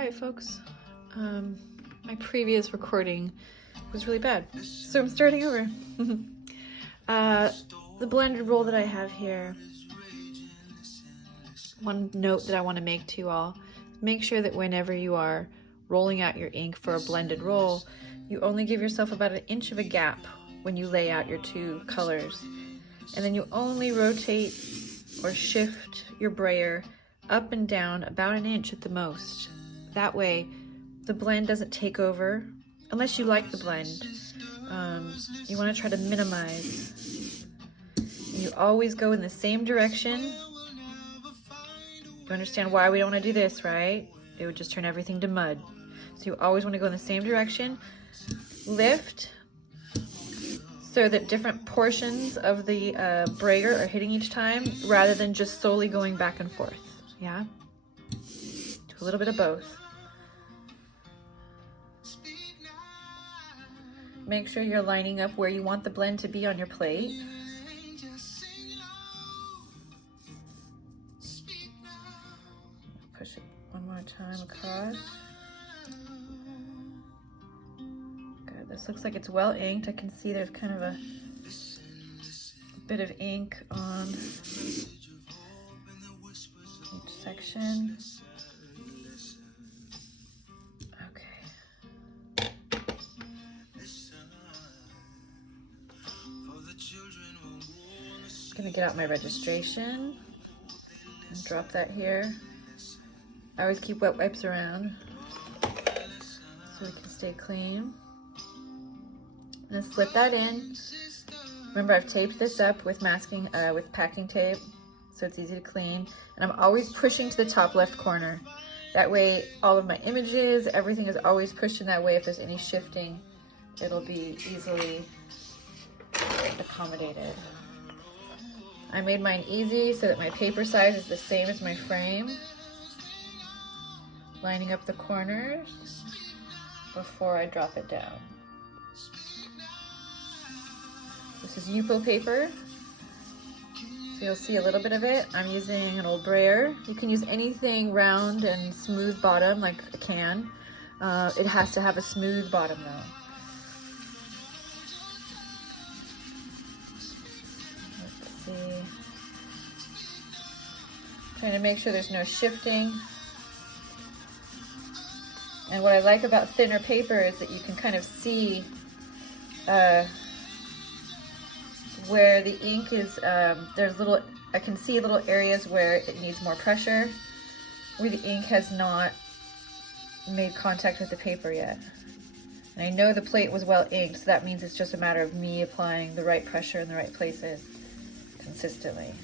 Hi folks, my previous recording was really bad, so I'm starting over. The blended roll that I have here, one note that I want to make to you all, make sure that whenever you are rolling out your ink for a blended roll, you only give yourself about 1 inch of a gap when you lay out your two colors. And then you only rotate or shift your brayer up and down about 1 inch at the most. That way the blend doesn't take over, unless you like the blend. You want to try to minimize. And you always go in the same direction. You understand why we don't want to do this, right? It would just turn everything to mud. So you always want to go in the same direction. Lift so that different portions of the brayer are hitting each time, rather than just solely going back and forth. Yeah? Do a little bit of both. Make sure you're lining up where you want the blend to be on your plate. Push it one more time across. Good. This looks like it's well inked. I can see there's kind of a bit of ink on each section. I'm gonna get out my registration and drop that here. I always keep wet wipes around so we can stay clean. I'm gonna slip that in. Remember, I've taped this up with masking, with packing tape, so it's easy to clean. And I'm always pushing to the top left corner. That way, all of my images, everything is always pushed in that way. If there's any shifting, it'll be easily accommodated. I made mine easy so that my paper size is the same as my frame. Lining up the corners before I drop it down. This is Yupo paper, so you'll see a little bit of it. I'm using an old brayer. You can use anything round and smooth bottom, like a can. It has to have a smooth bottom though. Trying to make sure there's no shifting. And what I like about thinner paper is that you can kind of see where the ink is, I can see little areas where it needs more pressure, where the ink has not made contact with the paper yet. And I know the plate was well inked, so that means it's just a matter of me applying the right pressure in the right places consistently.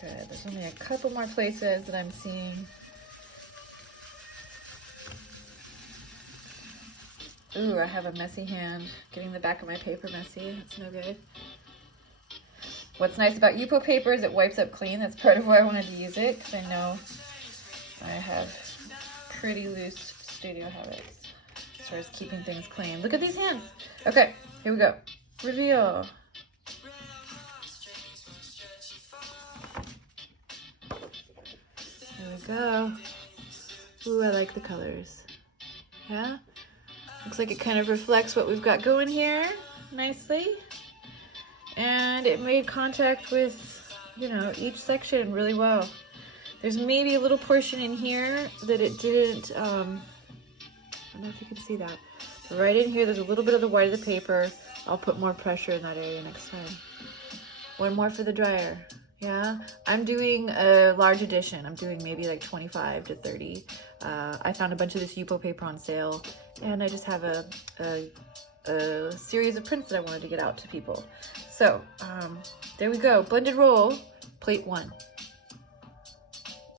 Good, there's only a couple more places that I'm seeing. Ooh, I have a messy hand. Getting the back of my paper messy, that's no good. What's nice about Yupo paper is it wipes up clean. That's part of why I wanted to use it, because I know I have pretty loose studio habits as far as keeping things clean. Look at these hands. Okay, here we go. Reveal. There we go. Ooh, I like the colors. Yeah? Looks like it kind of reflects what we've got going here nicely. And it made contact with, you know, each section really well. There's maybe a little portion in here that it didn't, I don't know if you can see that. Right in here, there's a little bit of the white of the paper. I'll put more pressure in that area next time. One more for the dryer. Yeah, I'm doing a large edition. I'm doing maybe like 25 to 30. I found a bunch of this Yupo paper on sale, and I just have a series of prints that I wanted to get out to people. So there we go, blended roll, plate 1.